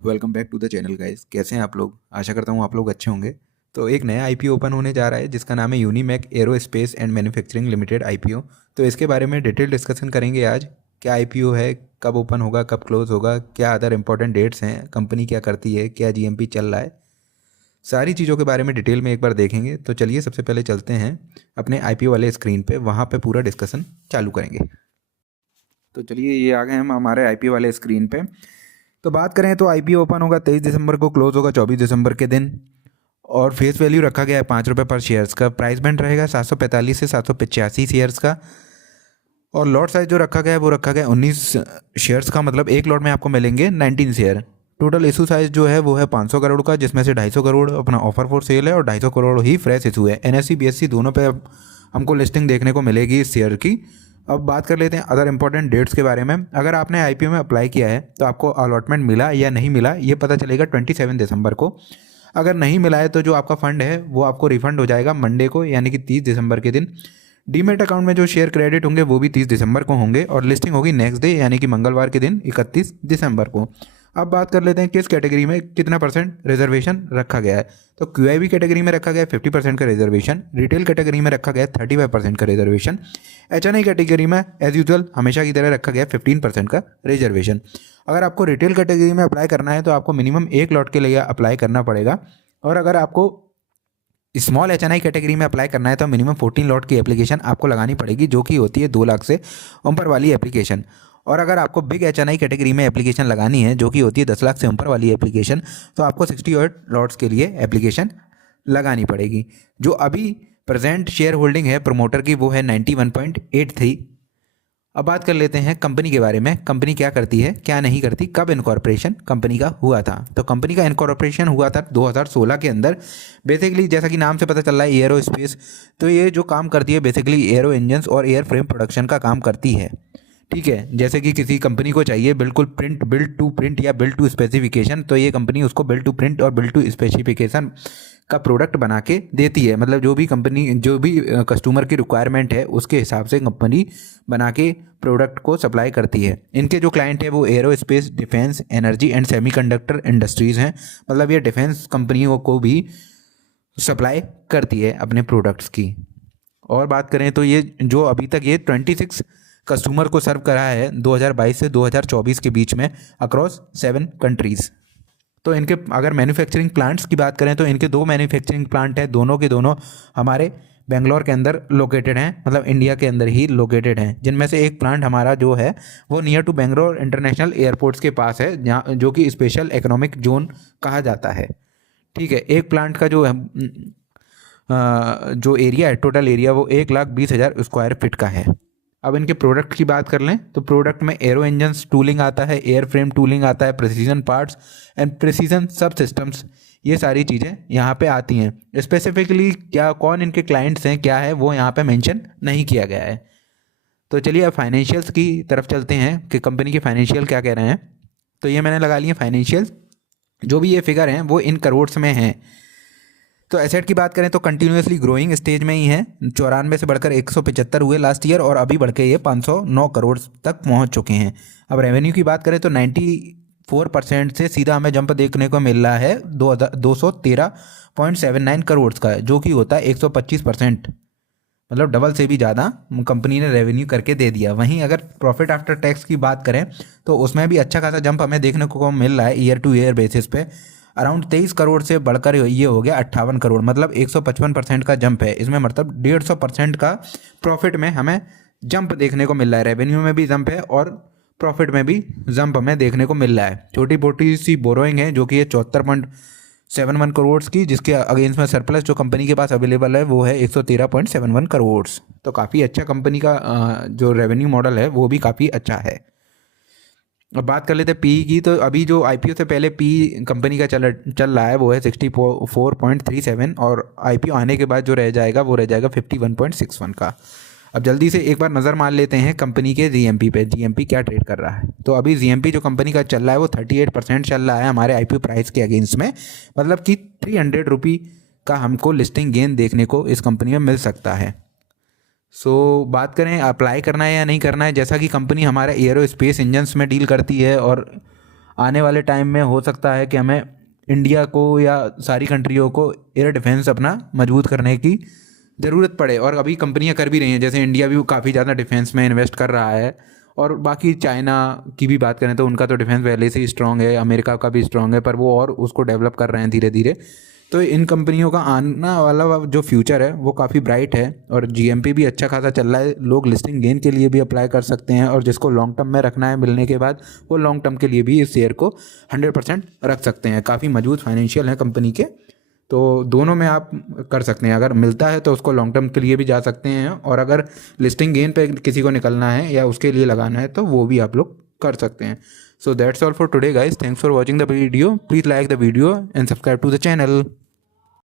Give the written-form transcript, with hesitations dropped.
Welcome back to the channel guys. कैसे हैं आप लोग? आशा करता हूँ आप लोग अच्छे होंगे। तो एक नया आईपीओ ओपन होने जा रहा है जिसका नाम है Unimech aerospace and manufacturing limited IPO. तो इसके बारे में डिटेल डिस्कशन करेंगे आज। क्या आईपीओ है, कब ओपन होगा, कब क्लोज होगा, क्या अदर इंपॉर्टेंट डेट्स हैं, कंपनी क्या करती है, क्या जीएमपी चल रहा है, सारी चीज़ों के बारे में डिटेल में एक बार देखेंगे। तो चलिए सबसे पहले चलते हैं अपने आईपीओ वाले स्क्रीन पे, वहाँ पे पूरा डिस्कशन चालू करेंगे। तो चलिए ये आ गए हम हमारे आईपीओ वाले स्क्रीन पे। तो बात करें तो आईपीओ ओपन होगा 23 दिसंबर को, क्लोज होगा 24 दिसंबर के दिन। और फेस वैल्यू रखा गया है ₹5 पर शेयर्स का। प्राइस बैंड रहेगा 745 से 785 शेयर्स का। और लॉट साइज जो रखा गया है वो रखा गया है 19 शेयर्स का, मतलब एक लॉट में आपको मिलेंगे 19 शेयर। टोटल इशू साइज जो है वो है 500 करोड़ का, जिसमें से 250 करोड़ अपना ऑफर फॉर सेल है और 250 करोड़ ही फ्रेश इशू है। एनएससी बीएससी दोनों पे अब हमको लिस्टिंग देखने को मिलेगी इस शेयर की। अब बात कर लेते हैं अदर इंपॉर्टेंट डेट्स के बारे में। अगर आपने आईपीओ में अप्लाई किया है तो आपको अलॉटमेंट मिला या नहीं मिला ये पता चलेगा 27 दिसंबर को। अगर नहीं मिला है तो जो आपका फंड है वो आपको रिफंड हो जाएगा मंडे को, यानी कि 30 दिसंबर के दिन। डीमेट अकाउंट में जो शेयर क्रेडिट होंगे वो भी 30 दिसंबर को होंगे और लिस्टिंग होगी नेक्स्ट डे यानी कि मंगलवार के दिन 31 दिसंबर को। अब बात कर लेते हैं किस कैटेगरी में कितना परसेंट रिजर्वेशन रखा गया है। तो क्यूआईबी कैटेगरी में रखा गया है 50% का रिजर्वेशन, रिटेल कैटेगरी में रखा गया है 35% का रिजर्वेशन, एचएनआई कैटेगरी में एज यूजुअल हमेशा की तरह रखा गया है 15% का रिजर्वेशन। अगर आपको रिटेल कैटेगरी में अप्लाई करना है तो आपको मिनिमम एक लॉट के लिए अप्लाई करना पड़ेगा। और अगर आपको स्मॉल एचएनआई कैटेगरी में अप्लाई करना है तो मिनिमम 14 लॉट की एप्लीकेशन आपको लगानी पड़ेगी, जो कि होती है 2 लाख से ऊपर वाली एप्लीकेशन। और अगर आपको बिग एचएनआई कैटेगरी में एप्लीकेशन लगानी है जो कि होती है 10 लाख से ऊपर वाली एप्लीकेशन, तो आपको 68 लॉट्स के लिए एप्लीकेशन लगानी पड़ेगी। जो अभी प्रेजेंट शेयर होल्डिंग है प्रमोटर की वो है 91.83। अब बात कर लेते हैं कंपनी के बारे में। कंपनी क्या करती है क्या नहीं करती, कब इनकॉर्पोरेशन कंपनी का हुआ था। तो कंपनी का इनकॉर्पोरेशन हुआ था 2016 के अंदर। बेसिकली जैसा कि नाम से पता चल रहा है एरो स्पेस, तो ये जो काम करती है बेसिकली एरो इंजन्स और एयर फ्रेम प्रोडक्शन का काम करती है। ठीक है, जैसे कि किसी कंपनी को चाहिए बिल्कुल प्रिंट, बिल्ड टू प्रिंट या बिल्ड टू स्पेसिफिकेशन, तो ये कंपनी उसको बिल्ड टू प्रिंट और बिल्ड टू स्पेसिफिकेशन का प्रोडक्ट बना के देती है। मतलब जो भी कंपनी जो भी कस्टमर की रिक्वायरमेंट है उसके हिसाब से कंपनी बना के प्रोडक्ट को सप्लाई करती है। इनके जो क्लाइंट है वो arrow space, defence, energy and semiconductor industries हैं। मतलब ये डिफेंस कंपनियों को भी सप्लाई करती है अपने प्रोडक्ट्स की। और बात करें तो ये जो अभी तक ये 26 कस्टमर को सर्व करा है 2022 से 2024 के बीच में अक्रॉस 7 कंट्रीज़। तो इनके अगर मैन्युफैक्चरिंग प्लांट्स की बात करें तो इनके 2 मैन्युफैक्चरिंग प्लांट हैं, दोनों के दोनों हमारे बेंगलोर के अंदर लोकेटेड हैं, मतलब इंडिया के अंदर ही लोकेटेड हैं। जिनमें से एक प्लांट हमारा जो है वो near to Bangalore international airports के पास है, जहाँ जो कि स्पेशल इकोनॉमिक जोन कहा जाता है। ठीक है, एक प्लांट का जो जो एरिया है, टोटल एरिया वो 1,20,000 स्क्वायर फीट का है। अब इनके प्रोडक्ट की बात कर लें तो प्रोडक्ट में एरो इंजन्स टूलिंग आता है, एयर फ्रेम टूलिंग आता है, प्रिसीजन पार्ट्स एंड प्रिसीजन सब सिस्टम्स, ये सारी चीज़ें यहाँ पे आती हैं। स्पेसिफिकली क्या कौन इनके क्लाइंट्स हैं क्या है वो यहाँ पे मेंशन नहीं किया गया है। तो चलिए अब फाइनेंशियल्स की तरफ चलते हैं कि कंपनी के फाइनेंशियल क्या कह रहे हैं। तो ये मैंने लगा लिए फाइनेंशियल, जो भी ये फिगर हैं वो इन करोड्स में हैं। तो एसेट की बात करें तो कंटिन्यूसली ग्रोइंग स्टेज में ही है, 94 से बढ़कर 175 हुए लास्ट ईयर और अभी बढ़ के ये 509 करोड़ तक पहुंच चुके हैं। अब रेवेन्यू की बात करें तो 94% से सीधा हमें जंप देखने को मिल रहा है 213.79 करोड़ का, जो कि होता है 125%, मतलब डबल से भी ज़्यादा कंपनी ने रेवेन्यू करके दे दिया। वहीं अगर प्रॉफिट आफ्टर टैक्स की बात करें तो उसमें भी अच्छा खासा जंप हमें देखने को मिल रहा है ईयर टू ईयर बेसिस पे। अराउंड 23 करोड़ से बढ़कर ये हो गया 58 करोड़, मतलब 155% का जंप है इसमें। मतलब 150% का प्रॉफिट में हमें जंप देखने को मिल रहा है। रेवेन्यू में भी जंप है और प्रॉफिट में भी जंप हमें देखने को मिल रहा है। छोटी मोटी सी बोरोइंग है जो कि ये 74.71 करोड़ की, जिसके अगेंस्ट में सरप्लस जो कंपनी के पास अवेलेबल है वो है 113.71 करोड़। तो काफ़ी अच्छा कंपनी का जो रेवेन्यू मॉडल है वो भी काफ़ी अच्छा है। अब बात कर लेते हैं पी की। तो अभी जो आईपीओ से पहले पी कंपनी का चल रहा है वो है 64.37 और आईपीओ आने के बाद जो रह जाएगा वो रह जाएगा 51.61 का। अब जल्दी से एक बार नज़र मार लेते हैं कंपनी के जीएमपी पे, जीएमपी क्या ट्रेड कर रहा है। तो अभी जीएमपी जो कंपनी का चल रहा है वो 38% चल रहा है हमारे आईपीओ प्राइस के अगेंस्ट में, मतलब कि 300 रुपये का हमको लिस्टिंग गेन देखने को इस कंपनी में मिल सकता है। बात करें अप्लाई करना है या नहीं करना है, जैसा कि कंपनी हमारे एरो स्पेस इंजन्स में डील करती है और आने वाले टाइम में हो सकता है कि हमें इंडिया को या सारी कंट्रियों को एयर डिफेंस अपना मजबूत करने की ज़रूरत पड़े। और अभी कंपनियां कर भी रही हैं, जैसे इंडिया भी काफ़ी ज़्यादा डिफेंस में इन्वेस्ट कर रहा है। और बाकी चाइना की भी बात करें तो उनका तो डिफेंस पहले से ही स्ट्रांग है, अमेरिका का भी स्ट्रांग है, पर वो और उसको डेवलप कर रहे हैं धीरे धीरे। तो इन कंपनियों का आना वाला जो फ्यूचर है वो काफ़ी ब्राइट है, और जीएमपी भी अच्छा खासा चल रहा है। लोग लिस्टिंग गेन के लिए भी अप्लाई कर सकते हैं, और जिसको लॉन्ग टर्म में रखना है मिलने के बाद, वो लॉन्ग टर्म के लिए भी इस शेयर को 100% रख सकते हैं। काफ़ी मजबूत फाइनेंशियल है कंपनी के, तो दोनों में आप कर सकते हैं। अगर मिलता है तो उसको लॉन्ग टर्म के लिए भी जा सकते हैं, और अगर लिस्टिंग गेन पे किसी को निकलना है या उसके लिए लगाना है तो वो भी आप लोग कर सकते हैं। So that's all for today guys, thanks for watching the video, please like the video and subscribe to the channel.